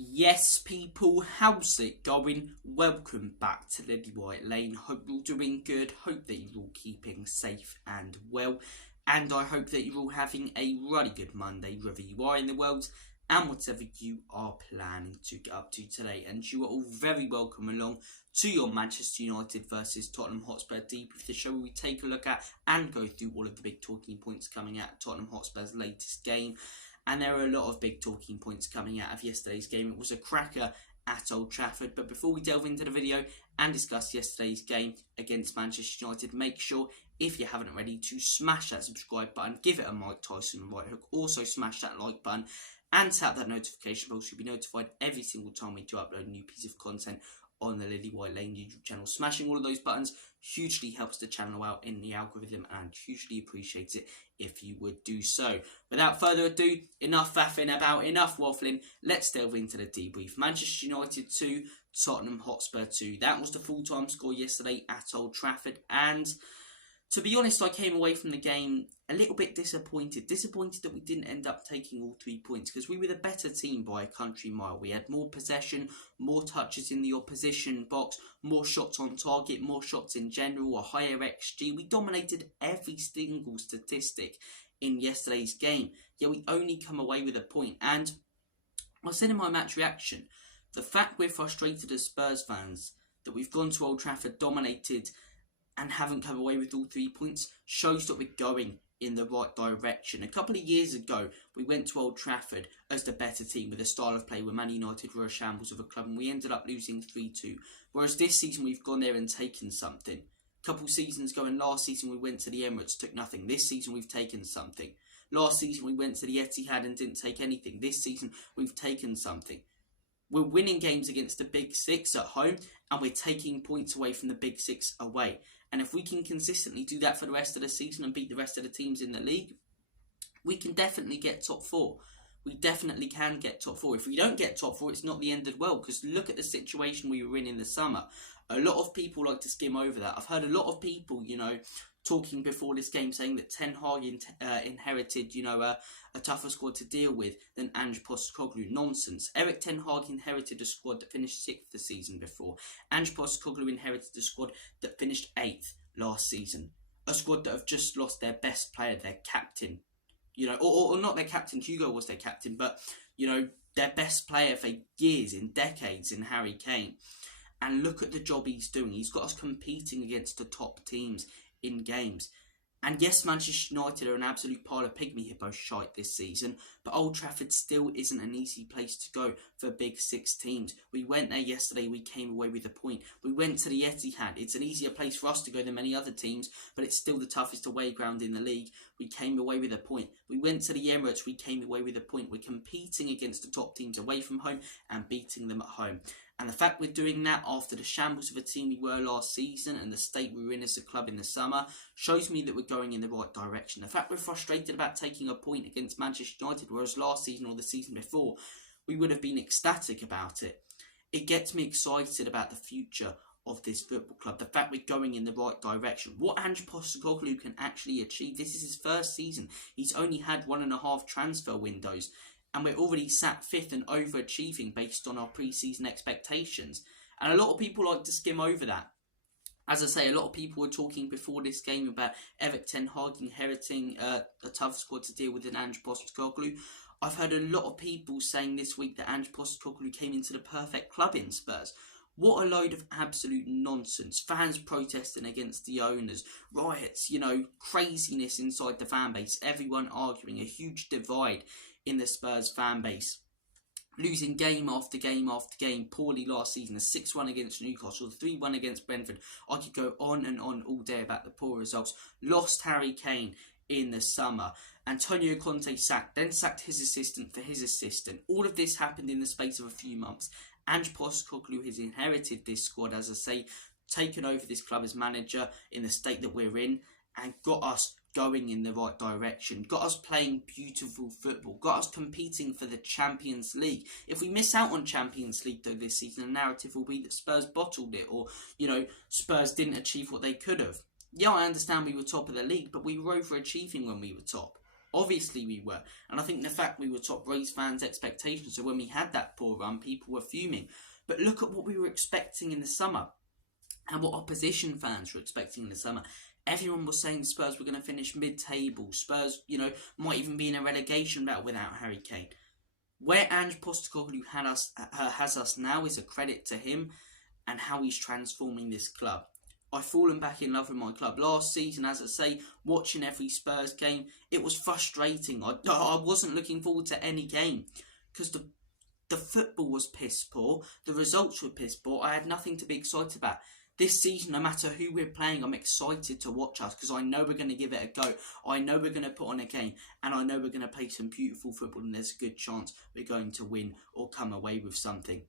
Yes, people, how's it going? Welcome back to Lily White Lane. Hope you're all doing good. Hope that you're all keeping safe and well. And I hope that you're all having a really good Monday, wherever you are in the world, and whatever you are planning to get up to today. And you are all very welcome along to your Manchester United versus Tottenham Hotspur Debrief, the show where we take a look at and go through all of the big talking points coming out of Tottenham Hotspur's latest game. And there are a lot of big talking points coming out of yesterday's game. It was a cracker at Old Trafford. But before we delve into the video and discuss yesterday's game against Manchester United, make sure, if you haven't already, to smash that subscribe button, give it a Mike Tyson right hook, also smash that like button and tap that notification bell so you'll be notified every single time we do upload a new piece of content on the Lily White Lane YouTube channel. Smashing all of those buttons hugely helps the channel out in the algorithm, and hugely appreciates it if you would do so. Without further ado, enough faffing about, enough waffling, let's delve into the debrief. Manchester United 2, Tottenham Hotspur 2. That was the full-time score yesterday at Old Trafford, and to be honest, I came away from the game a little bit disappointed. Disappointed that we didn't end up taking all 3 points, because we were the better team by a country mile. We had more possession, more touches in the opposition box, more shots on target, more shots in general, a higher XG. We dominated every single statistic in yesterday's game, yet we only come away with a point. And I said in my match reaction, the fact we're frustrated as Spurs fans that we've gone to Old Trafford, dominated, and haven't come away with all 3 points shows that we're going in the right direction. A couple of years ago, we went to Old Trafford as the better team with a style of play where Man United were a shambles of a club, and we ended up losing 3-2. Whereas this season, we've gone there and taken something. A couple seasons ago, and last season we went to the Emirates, took nothing. This season we've taken something. Last season we went to the Etihad and didn't take anything. This season we've taken something. We're winning games against the Big Six at home, and we're taking points away from the Big Six away. And if we can consistently do that for the rest of the season and beat the rest of the teams in the league, we can definitely get top 4. We definitely can get top 4. If we don't get top 4, it's not the end of the world, because look at the situation we were in the summer. A lot of people like to skim over that. I've heard a lot of people, talking before this game, saying that Ten Hag inherited, a tougher squad to deal with than Postecoglou. Nonsense. Erik Ten Hag inherited a squad that finished 6th the season before. Postecoglou inherited a squad that finished 8th last season. A squad that have just lost their best player, their captain. Or not their captain, Hugo was their captain, but, their best player for years, in decades, in Harry Kane. And look at the job he's doing. He's got us competing against the top teams in games. And yes, Manchester United are an absolute pile of pygmy hippo shite this season, but Old Trafford still isn't an easy place to go for Big Six teams. We went there yesterday, we came away with a point. We went to the Etihad. It's an easier place for us to go than many other teams, but it's still the toughest away ground in the league. We came away with a point. We went to the Emirates, we came away with a point. We're competing against the top teams away from home and beating them at home. And the fact we're doing that after the shambles of a team we were last season and the state we were in as a club in the summer shows me that we're going in the right direction. The fact we're frustrated about taking a point against Manchester United, whereas last season or the season before, we would have been ecstatic about it. It gets me excited about the future of this football club. The fact we're going in the right direction. What Postecoglou can actually achieve. This is his first season. He's only had 1.5 transfer windows. And we're already sat 5th and overachieving based on our pre-season expectations. And a lot of people like to skim over that. As I say, a lot of people were talking before this game about Erik Ten Hag inheriting a tough squad to deal with in Postecoglou. I've heard a lot of people saying this week that Postecoglou came into the perfect club in Spurs. What a load of absolute nonsense. Fans protesting against the owners, riots, craziness inside the fan base, everyone arguing, a huge divide in the Spurs fan base. Losing game after game after game poorly last season, a 6-1 against Newcastle, a 3-1 against Brentford. I could go on and on all day about the poor results. Lost Harry Kane in the summer. Antonio Conte sacked, then sacked his assistant for his assistant. All of this happened in the space of a few months. Postecoglou has inherited this squad, as I say, taken over this club as manager in the state that we're in, and got us going in the right direction, got us playing beautiful football, got us competing for the Champions League. If we miss out on Champions League though this season, the narrative will be that Spurs bottled it, or Spurs didn't achieve what they could have. Yeah, I understand we were top of the league, but we were overachieving when we were top. Obviously we were. And I think the fact we were top raised fans' expectations. So when we had that poor run, people were fuming. But look at what we were expecting in the summer and what opposition fans were expecting in the summer. Everyone was saying Spurs were going to finish mid-table. Spurs, might even be in a relegation battle without Harry Kane. Where Ange Postecoglou has us now is a credit to him and how he's transforming this club. I've fallen back in love with my club. Last season, as I say, watching every Spurs game, it was frustrating. I wasn't looking forward to any game because the football was piss poor. The results were piss poor. I had nothing to be excited about. This season, no matter who we're playing, I'm excited to watch us because I know we're going to give it a go. I know we're going to put on a game and I know we're going to play some beautiful football and there's a good chance we're going to win or come away with something.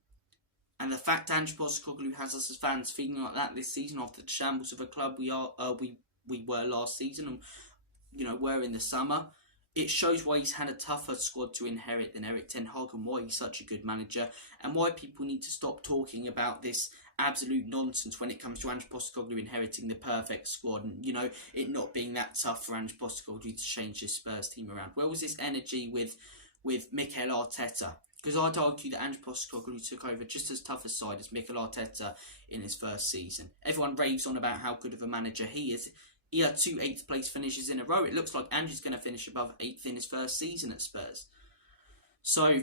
And the fact Ange Postecoglou has us as fans feeling like that this season after the shambles of a club we were last season and were in the summer, it shows why he's had a tougher squad to inherit than Erik Ten Hag and why he's such a good manager and why people need to stop talking about this absolute nonsense when it comes to Ange Postecoglou inheriting the perfect squad and it not being that tough for Ange Postecoglou to change his Spurs team around. Where was this energy with Mikel Arteta? Because I'd argue that Ange Postecoglou took over just as tough a side as Mikel Arteta in his first season. Everyone raves on about how good of a manager he is. He had 2 8th place finishes in a row. It looks like Ange is going to finish above 8th in his first season at Spurs. So,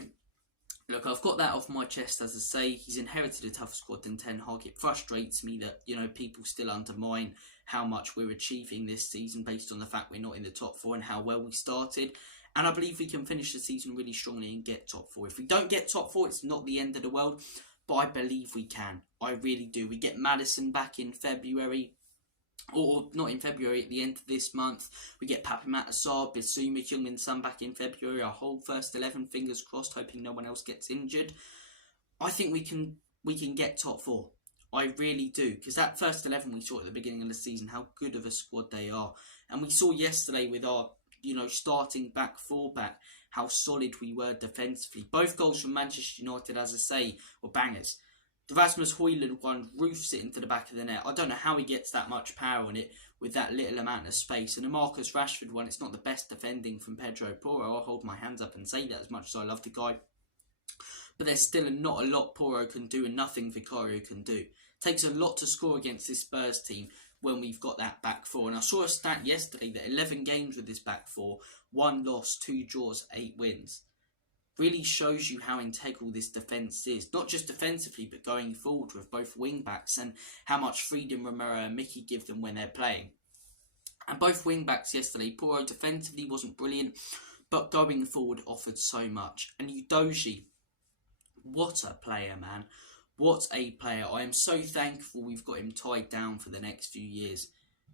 look, I've got that off my chest. As I say, he's inherited a tougher squad than Ten Hag. It frustrates me that, people still undermine how much we're achieving this season based on the fact we're not in the top 4 and how well we started. And I believe we can finish the season really strongly and get top 4. If we don't get top 4, it's not the end of the world. But I believe we can. I really do. We get Maddison back in February. Or not in February, at the end of this month. We get Papi Matar, Bissouma, Heung-min Son back in February. Our whole first 11, fingers crossed, hoping no one else gets injured. I think we can get top 4. I really do. Because that first 11 we saw at the beginning of the season, how good of a squad they are. And we saw yesterday with our starting back 4 back, how solid we were defensively. Both goals from Manchester United, as I say, were bangers. The Rasmus Højlund one roofs it into the back of the net. I don't know how he gets that much power on it with that little amount of space. And the Marcus Rashford one, it's not the best defending from Pedro Porro. I'll hold my hands up and say that as much as I love the guy. But there's still not a lot Porro can do and nothing Vicario can do. It takes a lot to score against this Spurs team when we've got that back 4. And I saw a stat yesterday that 11 games with this back 4, 1 loss, 2 draws, 8 wins. Really shows you how integral this defence is. Not just defensively, but going forward with both wing-backs and how much freedom Romero and Mickey give them when they're playing. And both wing-backs yesterday, Porro defensively wasn't brilliant, but going forward offered so much. And Udogie, what a player, man. What a player. I am so thankful we've got him tied down for the next few years.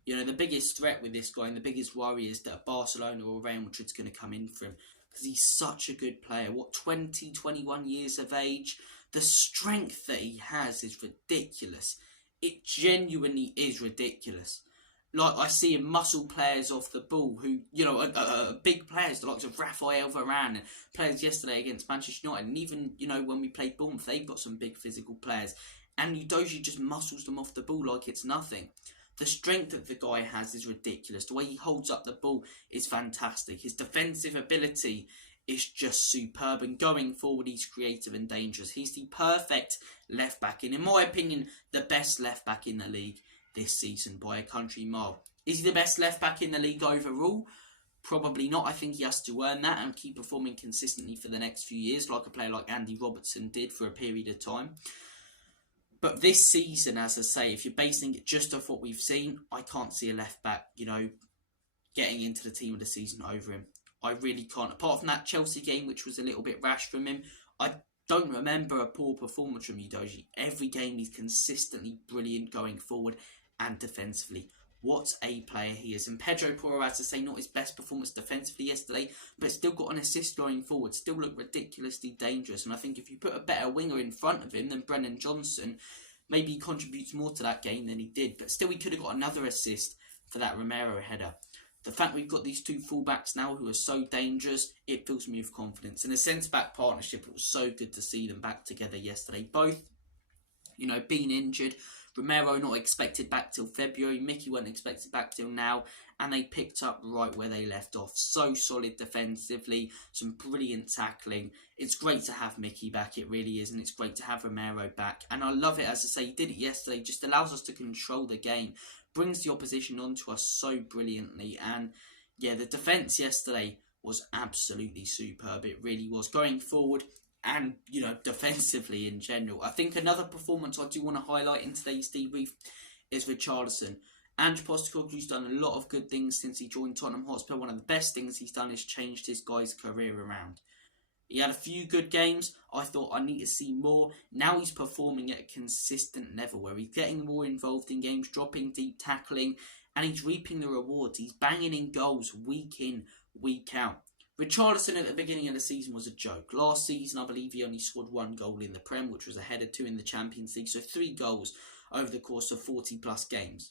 The biggest threat with this guy and the biggest worry is that Barcelona or Real Madrid's going to come in for him. Because he's such a good player. 20, 21 years of age. The strength that he has is ridiculous. It genuinely is ridiculous. Like, I see him muscle players off the ball who, big players, the likes of Rafael Varane, and players yesterday against Manchester United. And even, when we played Bournemouth, they've got some big physical players. And Udogie just muscles them off the ball like it's nothing. The strength that the guy has is ridiculous. The way he holds up the ball is fantastic. His defensive ability is just superb. And going forward, he's creative and dangerous. He's the perfect left back. And in my opinion, the best left back in the league this season by a country mile. Is he the best left back in the league overall? Probably not. I think he has to earn that and keep performing consistently for the next few years, like a player like Andy Robertson did for a period of time. But this season, as I say, if you're basing it just off what we've seen, I can't see a left-back, getting into the team of the season over him. I really can't. Apart from that Chelsea game, which was a little bit rash from him, I don't remember a poor performance from Udogie. Every game he's consistently brilliant going forward and defensively. What a player he is. And Pedro Porro, as I say, not his best performance defensively yesterday, but still got an assist going forward. Still looked ridiculously dangerous. And I think if you put a better winger in front of him than Brennan Johnson, maybe he contributes more to that game than he did. But still, he could have got another assist for that Romero header. The fact we've got these 2 fullbacks now who are so dangerous, it fills me with confidence. And the centre-back partnership, it was so good to see them back together yesterday. Both, being injured, Romero not expected back till February. Mickey weren't expected back till now. And they picked up right where they left off. So solid defensively. Some brilliant tackling. It's great to have Mickey back. It really is. And it's great to have Romero back. And I love it. As I say, he did it yesterday. Just allows us to control the game. Brings the opposition onto us so brilliantly. And yeah, the defence yesterday was absolutely superb. It really was. Going forward and, you know, defensively in general. I think another performance I do want to highlight in today's debrief is Richarlison. Ange Postecoglou's done a lot of good things since he joined Tottenham Hotspur. One of the best things he's done is changed his guy's career around. He had a few good games. I thought I need to see more. Now he's performing at a consistent level where he's getting more involved in games, dropping deep, tackling, and he's reaping the rewards. He's banging in goals week in, week out. Richarlison at the beginning of the season was a joke. Last season, I believe he only scored 1 goal in the Prem, which was a header, 2 in the Champions League. So 3 goals over the course of 40 plus games.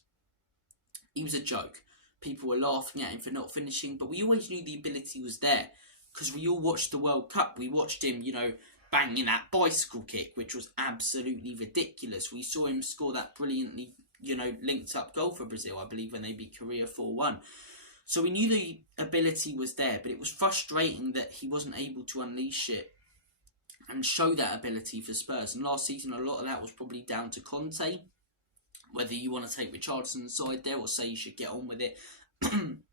He was a joke. People were laughing at him for not finishing, but we always knew the ability was there because we all watched the World Cup. We watched him, you know, banging that bicycle kick, which was absolutely ridiculous. We saw him score that brilliantly, you know, linked up goal for Brazil, I believe, when they beat Korea 4-1. So we knew the ability was there, but it was frustrating that he wasn't able to unleash it and show that ability for Spurs. And last season, a lot of that was probably down to Conte. Whether you want to take Richarlison's side there or say you should get on with it and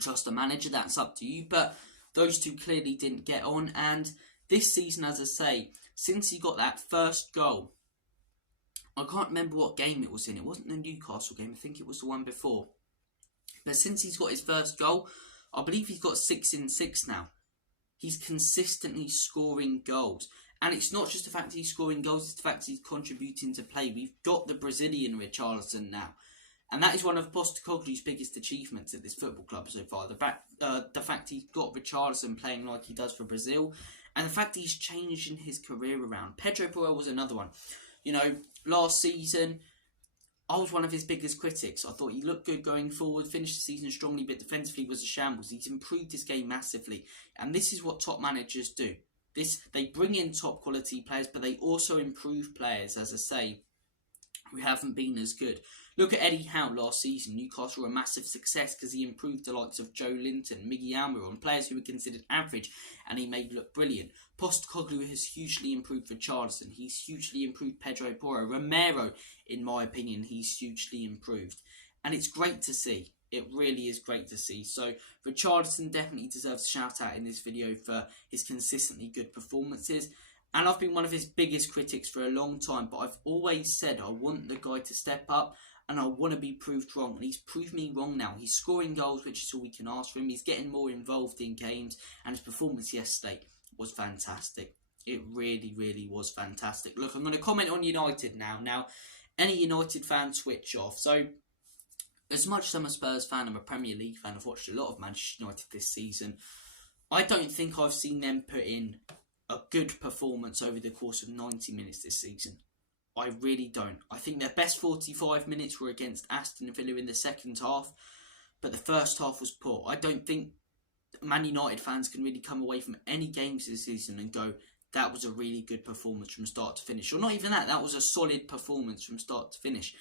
trust the manager, that's up to you. But those two clearly didn't get on. And this season, as I say, since he got that first goal, I can't remember what game it was in. It wasn't the Newcastle game. I think it was the one before. But since he's got his first goal, I believe he's got 6 in 6 now. He's consistently scoring goals. And it's not just the fact he's scoring goals, it's the fact he's contributing to play. We've got the Brazilian Richarlison now. And that is one of Postecoglou's biggest achievements at this football club so far. The fact he's got Richarlison playing like he does for Brazil. And the fact he's changing his career around. Pedro Porro was another one. You know, last season, I was one of his biggest critics. I thought he looked good going forward, finished the season strongly, but defensively was a shambles. He's improved his game massively. And this is what top managers do. They bring in top quality players, but they also improve players, as I say, who haven't been as good. Look at Eddie Howe last season. Newcastle were a massive success because he improved the likes of Joe Linton, Miggy Almiron, players who were considered average, and he made look brilliant. Postecoglou has hugely improved Richarlison. He's hugely improved Pedro Porro. Romero, in my opinion, he's hugely improved. And it's great to see. It really is great to see. So Richarlison definitely deserves a shout out in this video for his consistently good performances. And I've been one of his biggest critics for a long time, but I've always said I want the guy to step up and I want to be proved wrong. And he's proved me wrong now. He's scoring goals, which is all we can ask for him. He's getting more involved in games, and his performance yesterday was fantastic. It really, really was fantastic. Look, I'm going to comment on United now. Now, any United fan switch off. So, as much as I'm a Spurs fan, I'm a Premier League fan, I've watched a lot of Manchester United this season. I don't think I've seen them put in a good performance over the course of 90 minutes this season. I really don't. I think their best 45 minutes were against Aston Villa in the second half, but the first half was poor. I don't think Man United fans can really come away from any games this season and go, that was a really good performance from start to finish. Or not even that, that was a solid performance from start to finish.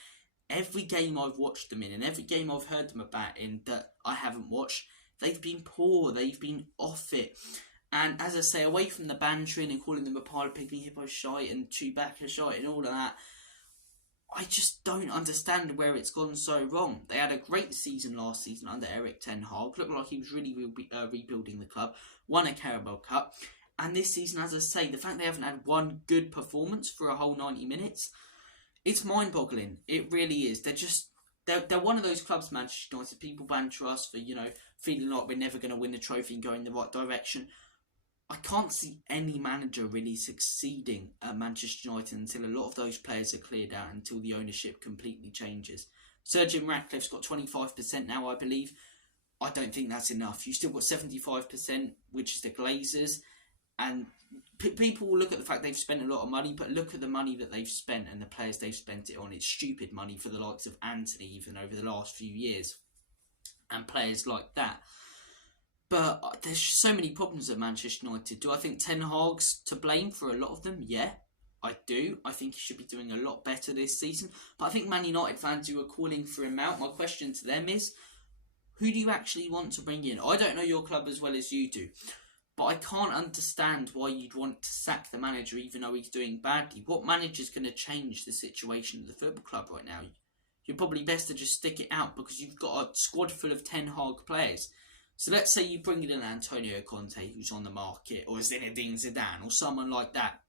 Every game I've watched them in and every game I've heard them about in that I haven't watched, they've been poor, they've been off it. And as I say, away from the bantering and calling them a pile of pygmy hippo shite and Chewbacca shite and all of that, I just don't understand where it's gone so wrong. They had a great season last season under Erik Ten Hag. Looked like he was really rebuilding the club. Won a Carabao Cup. And this season, as I say, the fact they haven't had one good performance for a whole 90 minutes, it's mind-boggling. It really is. They're one of those clubs, Manchester United. People banter us for, you know, feeling like we're never going to win the trophy and go in the right direction. I can't see any manager really succeeding at Manchester United until a lot of those players are cleared out, until the ownership completely changes. Sir Jim Ratcliffe's got 25% now, I believe. I don't think that's enough. You've still got 75%, which is the Glazers. And people will look at the fact they've spent a lot of money, but look at the money that they've spent and the players they've spent it on. It's stupid money for the likes of Anthony, even over the last few years, and players like that. But there's just so many problems at Manchester United. Do I think Ten Hag's to blame for a lot of them? Yeah. I do. I think he should be doing a lot better this season. But I think Man United fans who are calling for him out, my question to them is, who do you actually want to bring in? I don't know your club as well as you do, but I can't understand why you'd want to sack the manager even though he's doing badly. What manager's going to change the situation of the football club right now? You're probably best to just stick it out because you've got a squad full of Ten Hag players. So let's say you bring in an Antonio Conte who's on the market, or Zinedine Zidane, or someone like that.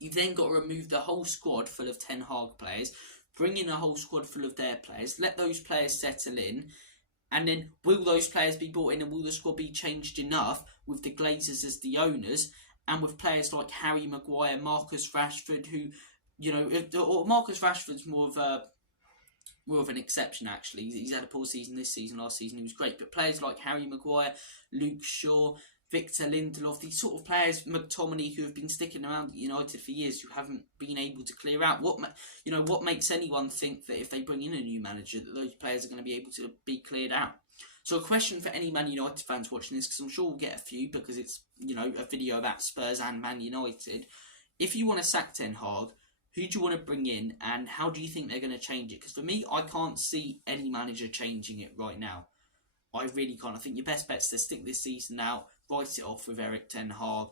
You've then got to remove the whole squad full of Ten Hag players, bring in a whole squad full of their players, let those players settle in, and then will those players be brought in and will the squad be changed enough with the Glazers as the owners and with players like Harry Maguire, Marcus Rashford, who, or Marcus Rashford's more of an exception actually. He's had a poor season this season, last season he was great, but players like Harry Maguire, Luke Shaw, Victor Lindelof, these sort of players, McTominay, who have been sticking around at United for years, who haven't been able to clear out. What makes anyone think that if they bring in a new manager, that those players are going to be able to be cleared out? So a question for any Man United fans watching this, because I'm sure we'll get a few, because it's a video about Spurs and Man United. If you want to sack Ten Hag, who do you want to bring in, and how do you think they're going to change it? Because for me, I can't see any manager changing it right now. I really can't. I think your best bet is to stick this season out, write it off with Erik Ten Hag,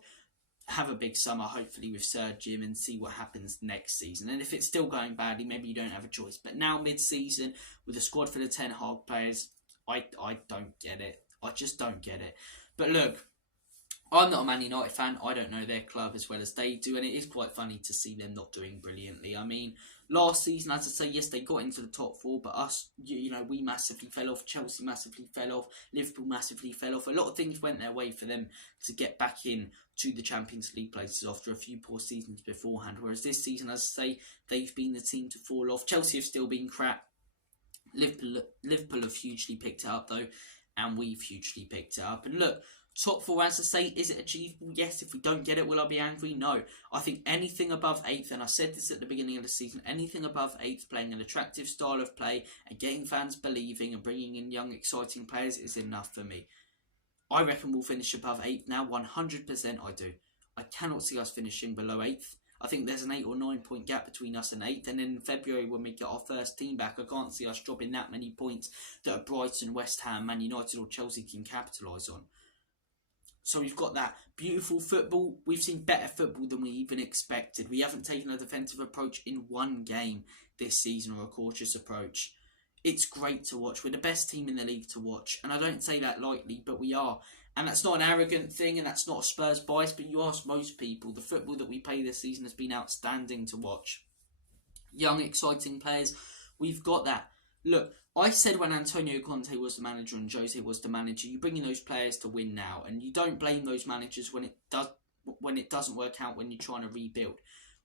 have a big summer, hopefully with Sir Jim, and see what happens next season. And if it's still going badly, maybe you don't have a choice. But now, mid-season, with a squad full of Ten Hag players, I don't get it. I just don't get it. But look, I'm not a Man United fan. I don't know their club as well as they do, and it is quite funny to see them not doing brilliantly. I mean, last season, as I say, yes, they got into the top four, but us, we massively fell off. Chelsea massively fell off. Liverpool massively fell off. A lot of things went their way for them to get back in to the Champions League places after a few poor seasons beforehand. Whereas this season, as I say, they've been the team to fall off. Chelsea have still been crap. Liverpool have hugely picked it up, though, and we've hugely picked it up. And look, top four, as I say, is it achievable? Yes. If we don't get it, will I be angry? No. I think anything above 8th, and I said this at the beginning of the season, anything above 8th, playing an attractive style of play and getting fans believing and bringing in young, exciting players is enough for me. I reckon we'll finish above 8th now, 100% I do. I cannot see us finishing below 8th. I think there's an 8 or 9 point gap between us and 8th, and then in February when we get our first team back, I can't see us dropping that many points that a Brighton, West Ham, Man United or Chelsea can capitalise on. So we've got that beautiful football. We've seen better football than we even expected. We haven't taken a defensive approach in one game this season, or a cautious approach. It's great to watch. We're the best team in the league to watch. And I don't say that lightly, but we are. And that's not an arrogant thing, and that's not a Spurs bias, but you ask most people, the football that we play this season has been outstanding to watch. Young, exciting players. We've got that. Look, I said when Antonio Conte was the manager and Jose was the manager, you bring in those players to win now, and you don't blame those managers when it doesn't work out when you're trying to rebuild.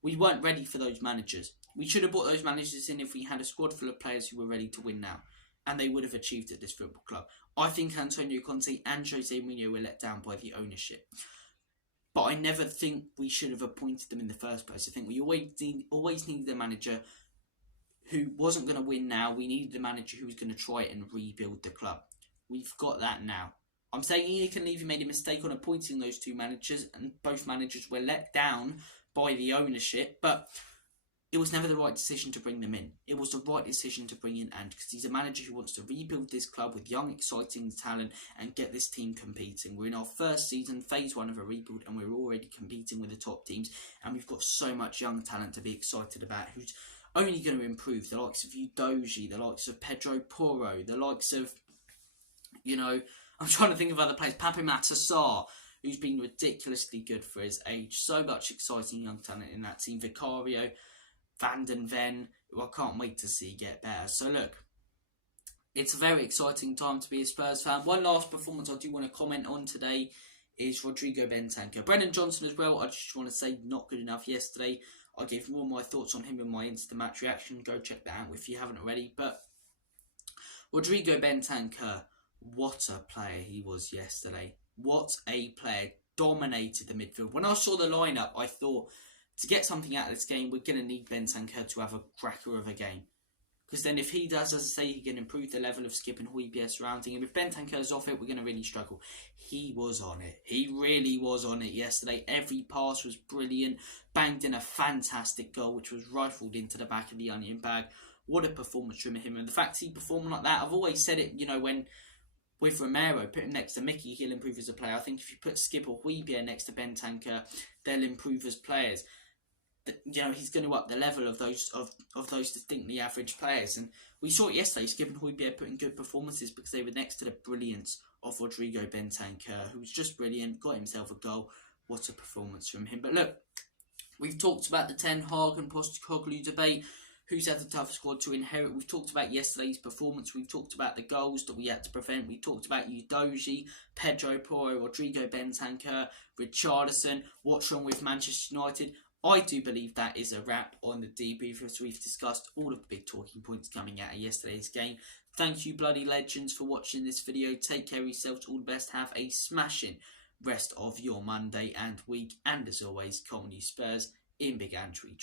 We weren't ready for those managers. We should have brought those managers in if we had a squad full of players who were ready to win now, and they would have achieved at this football club. I think Antonio Conte and Jose Mourinho were let down by the ownership. But I never think we should have appointed them in the first place. I think we always needed a manager who wasn't going to win now. We needed a manager who was going to try and rebuild the club. We've got that now. I'm saying Erik and Levy made a mistake on appointing those two managers, and both managers were let down by the ownership, but it was never the right decision to bring them in. It was the right decision to bring in Ant, because he's a manager who wants to rebuild this club with young, exciting talent and get this team competing. We're in our first season, phase 1 of a rebuild, and we're already competing with the top teams, and we've got so much young talent to be excited about, who's only going to improve. The likes of Udogie, the likes of Pedro Porro, the likes of, I'm trying to think of other players, Pape Matar, who's been ridiculously good for his age. So much exciting young talent in that team. Vicario, Van den Ven, who I can't wait to see get better. So look, it's a very exciting time to be a Spurs fan. One last performance I do want to comment on today is Rodrigo Bentancur. Brennan Johnson as well, I just want to say, not good enough yesterday. I gave more of my thoughts on him in my Insta match reaction. Go check that out if you haven't already. But Rodrigo Bentancur, what a player he was yesterday. What a player. Dominated the midfield. When I saw the lineup, I thought, to get something out of this game, we're going to need Bentancur to have a cracker of a game. Because then if he does, as I say, he can improve the level of Skip and Højbjerg surrounding him. If Bentancur's off it, we're going to really struggle. He was on it. He really was on it yesterday. Every pass was brilliant. Banged in a fantastic goal, which was rifled into the back of the onion bag. What a performance from him. And the fact he performed like that, I've always said it, when with Romero, put him next to Mickey, he'll improve as a player. I think if you put Skip or Højbjerg next to Bentancur, they'll improve as players. He's going to up the level of those distinctly average players. And we saw it yesterday, Skip and Højbjerg putting good performances because they were next to the brilliance of Rodrigo Bentancur, who was just brilliant, got himself a goal. What a performance from him. But look, we've talked about the Ten Hag and Postecoglou debate. Who's had the toughest squad to inherit? We've talked about yesterday's performance. We've talked about the goals that we had to prevent. We talked about Udogie, Pedro Porro, Rodrigo Bentancur, Richarlison. What's wrong with Manchester United? I do believe that is a wrap on the debrief, as we've discussed all of the big talking points coming out of yesterday's game. Thank you, bloody legends, for watching this video. Take care of yourselves. All the best. Have a smashing rest of your Monday and week. And as always, Come on, you Spurs, in big Antry.